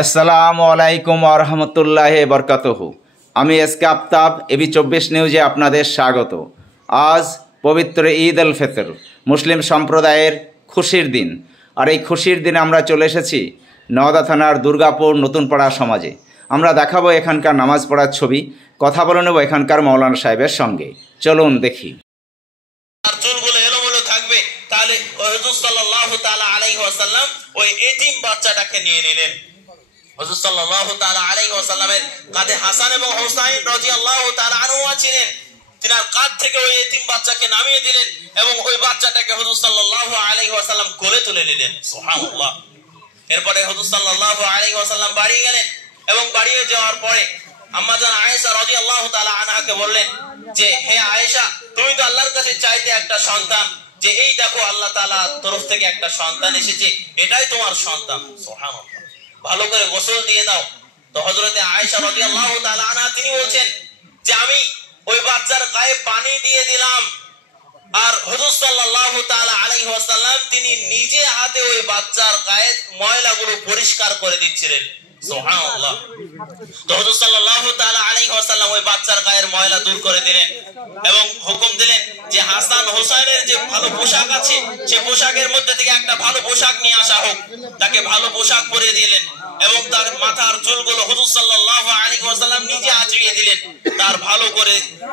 আসসালামু আলাইকুম ওয়া রাহমাতুল্লাহি ওয়া বারাকাতুহু। আমি এসকে আফতাব, এবি 24 নিউজে আপনাদের স্বাগত। আজ পবিত্র ঈদ উল ফিতর, মুসলিম সম্প্রদায়ের খুশির দিন। আর এই খুশির দিনে আমরা চলে এসেছি নওদা থানার দুর্গাপুর নতুনপাড়া সমাজে। আমরা দেখাবো এখানকার নামাজ পড়ার ছবি, কথা বলে নেব এখানকার মাওলানা সাহেবের সঙ্গে। চলুন দেখি। আর চুলগুলো এলোমেলো থাকবে, তাহলে হুজুর সাল্লাল্লাহু তাআলা আলাইহি ওয়াসাল্লাম ওই এতিম বাচ্চাটাকে নিয়ে নিলেন। হুজুর সাল্লাল্লাহু তাআলা আলাইহি ওয়াসাল্লামের কাঁধে হাসান এবং হুসাইন রাদিয়াল্লাহু তাআলা আনহুমা ছিলেন। তিনার কাঁধ থেকে ওই এতিম বাচ্চাকে নামিয়ে দিলেন এবং ওই বাচ্চাটাকে হুজুর সাল্লাল্লাহু আলাইহি ওয়াসাল্লাম কোলে তুলে নিলেন। সুবহানাল্লাহ। এরপরে হুজুর সাল্লাল্লাহু আলাইহি ওয়াসাল্লাম বাড়ি গেলেন এবং বাড়িয়ে যাওয়ার পরে আম্মা জান আয়েশা রাদিয়াল্লাহু তাআলা আনহাকে বললেন যে, হে আয়েশা, তুমি তো আল্লাহর কাছে চাইতে একটা সন্তান, যে এই দেখো আল্লাহ তাআলার তরফ থেকে একটা সন্তান এসেছে, এটাই তোমার সন্তান। সুবহানাল্লাহ। ভালো করে গোসল দিয়ে দাও। তো হযরতে আয়েশা রাদিয়াল্লাহু তাআলা আনহা তিনি বলছেন যে আমি ওই বাচ্চার গায়ে পানি দিয়ে দিলাম, আর হুজুর সাল্লাল্লাহু তাআলা আলাইহি ওয়াসাল্লাম তিনি নিজে হাতে ওই বাচ্চার গায়ে ময়লাগুলো পরিষ্কার করে দিচ্ছিলেন। সুবহানাল্লাহ। তো হুজুর সাল্লাল্লাহু তাআলা আলাইহি ওয়াসাল্লাম ওই বাচ্চার গায়ের ময়লা দূর করে দিলেন এবং হুকুম দিলেন যে হাসান হোসেনের যে ভালো পোশাক আছে সেই পোশাকের মধ্যে থেকে একটা ভালো পোশাক নিয়ে আসা হোক। তাকে ভালো পোশাক পরিয়ে দিলেন এবং তার মাথার চুলগুলো হুজুর সাল্লাল্লাহু আলাইহি ওয়াসাল্লাম নিজে আঁচড়িয়ে দিলেন।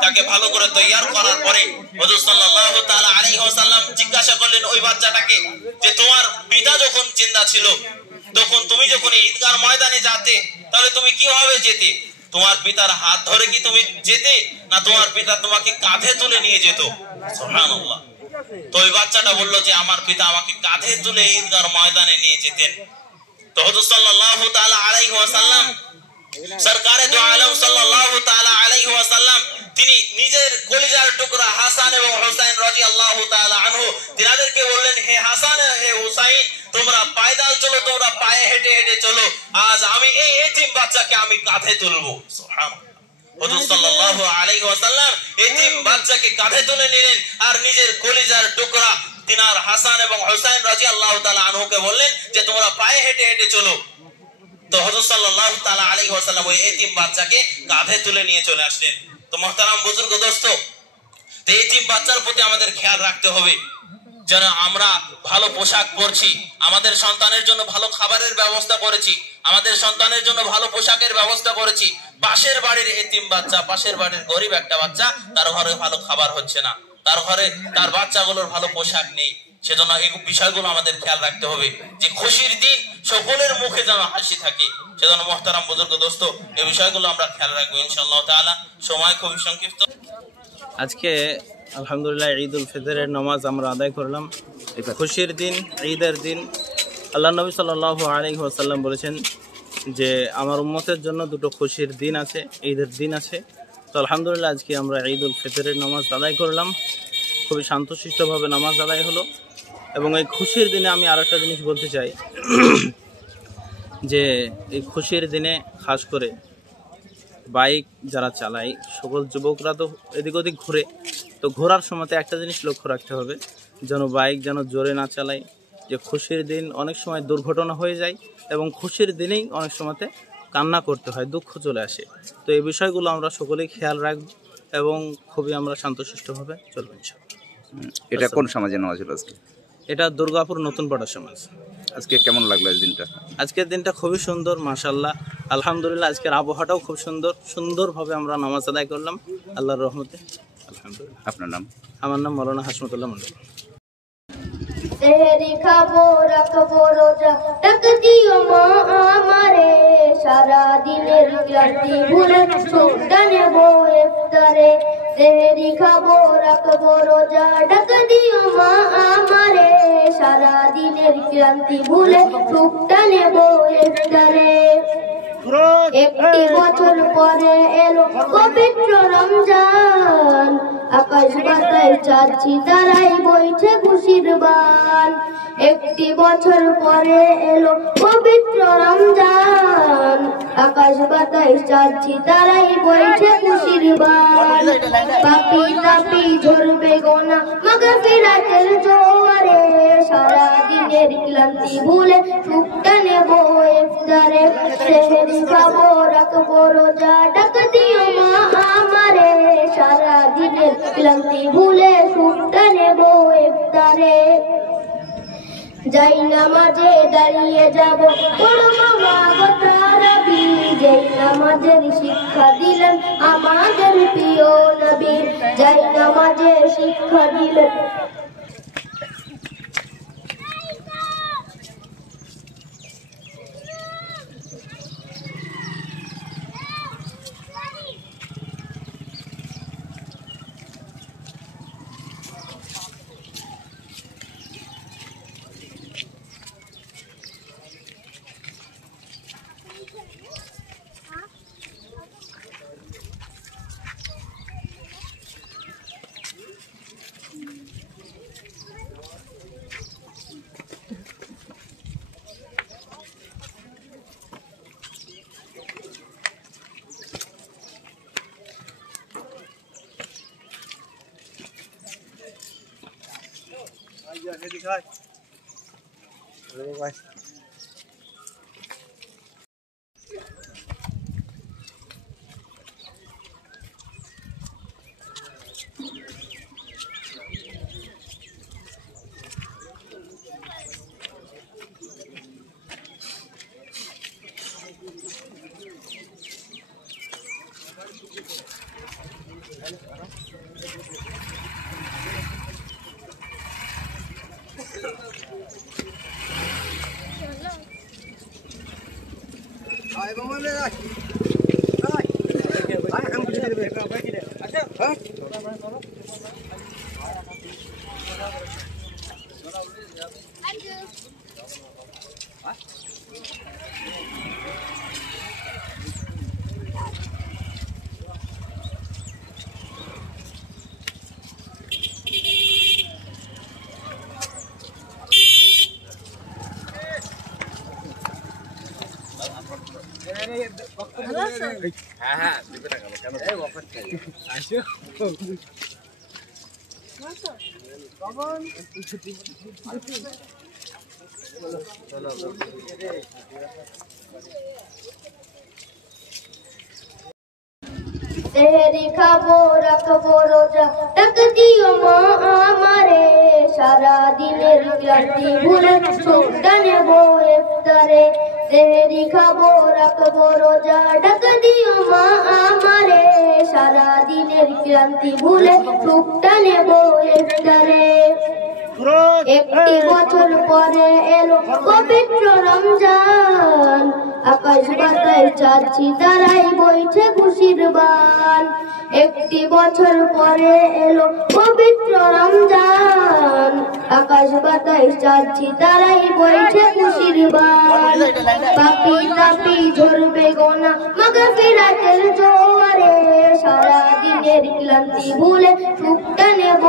তাকে ভালো করে তৈয়ার করার পরে হুজুর সাল্লাল্লাহু তাআলা আলাইহি ওয়াসাল্লাম জিজ্ঞাসা করলেন ওই বাচ্চাটাকে যে, তোমার পিতা যখন জিন্দা ছিল তখন তুমি যখন ঈদগাহ ময়দানে যেতে, তাহলে তুমি কিভাবে যেতে? তোমার পিতার হাত ধরে কি তুমি যেতে, না তোমার পিতা তোমাকে কাঁধে তুলে নিয়ে যেত? সুবহানাল্লাহ। তো ওই বাচ্চাটা বলল যে আমার পিতা আমাকে কাঁধে তুলে ঈদগাহ ময়দানে নিয়ে যেতেন। তো হুজুর সাল্লাল্লাহু তাআলা আলাইহি ওয়াসাল্লাম সরকারে দু আলম সাল্লাল্লাহু তাআলা আলাইহি ওয়াসাল্লাম তিনি নিজের কলিজার টুকরা হাসান এবং হুসাইন রাদিয়াল্লাহু তাআলা আনহু তিনাদেরকে বললেন, হে হাসান, হে হুসাইন, তোমরা পায়দাল চলো, তোমরা পায়ে হেঁটে হেঁটে চলো, আজ আমি এই এতিম বাচ্চাকে আমি কাঁধে তুলবো। সুবহানাল্লাহ। হুজুর সাল্লাল্লাহু আলাইহি ওয়াসাল্লাম এতিম বাচ্চাকে কাঁধে তুলে নিলেন আর নিজের কলিজার টুকরা তিনার হাসান এবং হুসাইন রাদিয়াল্লাহু তাআলা আনহুকে বললেন যে তোমরা পায়ে হেঁটে হেঁটে চলো। তো হুজুর সাল্লাল্লাহু তাআলা আলাইহি ওয়াসাল্লাম ওই এতিম বাচ্চাকে কাঁধে তুলে নিয়ে চলে আসলেন। তো মুহতারাম বুজুর্গ দোস্ত, তো এতিম বাচ্চার প্রতি আমাদের খেয়াল রাখতে হবে যেন আমরা ভালো পোশাক পরছি, আমাদের সন্তানের জন্য ভালো খাবারের ব্যবস্থা করেছি, আমাদের সন্তানের জন্য ভালো পোশাকের ব্যবস্থা করেছি। পাশের বাড়ির এতিম বাচ্চা, পাশের বাড়ির গরিব একটা বাচ্চা, তার ঘরে ভালো খাবার হচ্ছে না, তার ঘরে তার বাচ্চাগুলোর ভালো পোশাক নেই। সেজন্য এই বিষয়গুলো আমাদের খেয়াল রাখতে হবে যে খুশির দিন সকলের মুখে যেন হাসি থাকে। সেজন্য মুহতারাম বুজুর্গ দোস্ত, এই বিষয়গুলো আমরা খেয়াল রাখবো ইনশাআল্লাহ তাআলা। সময় খুবই সংক্ষিপ্ত। আজকে আলহামদুলিল্লাহ ঈদ উল ফিতরের নামাজ আমরা আদায় করলাম। খুশির দিন, ঈদের দিন। আল্লাহ নবী সাল্লাল্লাহু আলাইহি ওয়াসাল্লাম বলেছেন যে আমার উম্মতের জন্য দুটো খুশির দিন আছে, ঈদের দিন আছে। তো আলহামদুলিল্লাহ আজকে আমরা ঈদ উল ফিতরের নামাজ আদায় করলাম, খুবই শান্তশিষ্টভাবে নামাজ আদায় হলো। এবং এই খুশির দিনে আমি আর একটা জিনিস বলতে চাই যে এই খুশির দিনে খাস করে বাইক যারা চালায় সকল যুবকরা তো এদিক ওদিক ঘুরে, তো ঘোরার সময়তে একটা জিনিস লক্ষ্য রাখতে হবে যেন বাইক যেন জোরে না চালায়। যে খুশির দিন অনেক সময় দুর্ঘটনা হয়ে যায় এবং খুশির দিনেই অনেক সময়তে কান্না করতে হয়, দুঃখ চলে আসে। তো এই বিষয়গুলো আমরা সকলেই খেয়াল রাখব এবং খুবই আমরা শান্তশিষ্টভাবে চলব ইনশাআল্লাহ। এটা কোন সমাজে নামাজ হলো আজকে? এটা দুর্গাপুর নতুনপাড়া সমাজ। আজকে কেমন লাগলো এই দিনটা? আজকের দিনটা খুবই সুন্দর, মাশাআল্লাহ, আলহামদুলিল্লাহ। আজকের আবহাওয়াটাও খুব সুন্দর, সুন্দরভাবে আমরা নামাজ আদায় করলাম আল্লাহর রহমতে, আলহামদুলিল্লাহ। আপনার নাম? আমার নাম মাওলানা হাশমতুল্লাহ মন্ডল। সেহরি খাবো, রাখবো রোজা, ডাক দিও মা আমারে, সারা দিনের ক্লান্তি ভুলে সুখটা নেবো ইফতারে। সেহরি খাবো, রাখবো রোজা, ডাক দিও মা আমারে, সারা দিনের ক্লান্তি ভুলে সুখটা নেবো ইফতারে। একটি বছর পরে এলো পবিত্র রমজান, আকাশ বাতায় চাঁদছি তারাই বইছে খুশির বান। একটি বছর পরে এলো পবিত্র রমজান, আকাশ বাতায় চাঁদছি তারাই বইছে খুশির বান। পাপি তাপি ঝরবে গোনা মাগফিরাতের জোয়ারে সারা দিনের ক্লান্তি ভুলে সুখটা নেব ইফতারে সেহরি খাবো রাখবো রোজা ডাক দিও মা আমারে সারা দিনের ক্লান্তি ভুলে সুখটা নেব ইফতারে যাই নামাজে দাঁড়িয়ে যাব পড়বো মা গো তারাবি যাই নামাজের শিক্ষা দিলেন আমাদের প্রিয় নবী যাই নামাজে শিক্ষা দিলেন সেহরি খাবো রাখবো রোজা ডাক দিও মা আমারে সারা দিনের ক্লান্তি ভুলে সুখটা নেব ইফতারে সেহরি খাবো রাখবো রোজা ডাক দিও মা আমারে সারা দিনের ক্লান্তি ভুলে সুখটা নেব ইফতারে একটি বছর পরে এলো পবিত্র রমজান আকাশ বাতায় চাঁদছি তারাই বইছে খুশির বান একটি বছর পরে এলো পবিত্র রমজান আকাশ বাতায় চাঁদছি তারাই বইছে খুশির বান পাপি তাপি ঝরবে গোনা মাগফিরাতের জোয়ারে সারা দিনের ক্লান্তি ভুলে সুখটা নেব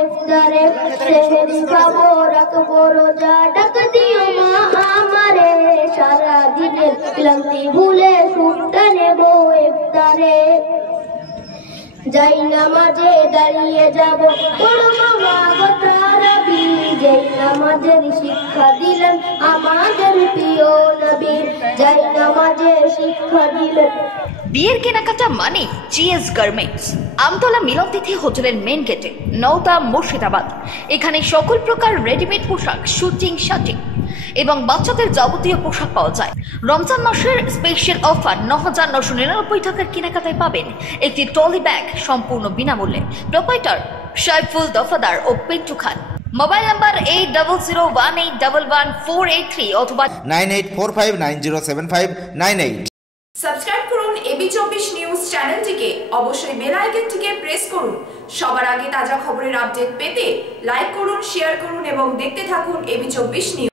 ইফতারে সেহরি খাবো রাখবো রোজা ডাক দিও মা আমারে সারা দিনের ক্লান্তি ভুলে সুখটা নেব ইফতারে যাই নামাজে দাঁড়িয়ে যাব পড়বো মা গো তারাবি যাই নামাজের শিক্ষা দিলেন আমাদের প্রিয় নবী যাই নামাজে শিক্ষা দিলেন বিয়ের কেনাকাটা মানে জিএস গার্মেন্টস আমতলা মিলনতিথি হোটেলের মেন গেটে নওদা মুর্শিদাবাদ এখানে সকল প্রকার রেডিমেড পোশাক শুটিং শার্টিং এবং বাচ্চাদের যাবতীয় পোশাক পাওয়া যায় রমজান মাসের স্পেশাল অফার ৯,৯৯৯ টাকার কেনাকাটায় পাবেন একটি ট্রলি ব্যাগ সম্পূর্ণ বিনামূল্যে প্রোপাইটার সাইফুল দফাদার ও পিন্টু খান মোবাইল নাম্বার 8001811483 অথবা 9845907598 সাবস্ক্রাইব করুন এবি24 নিউজ চ্যানেলটিকে অবশ্যই বেল আইকনটিকে প্রেস করুন সবার আগে তাজা খবরের আপডেট পেতে লাইক করুন শেয়ার করুন এবং দেখতে থাকুন এবি24 নিউজ।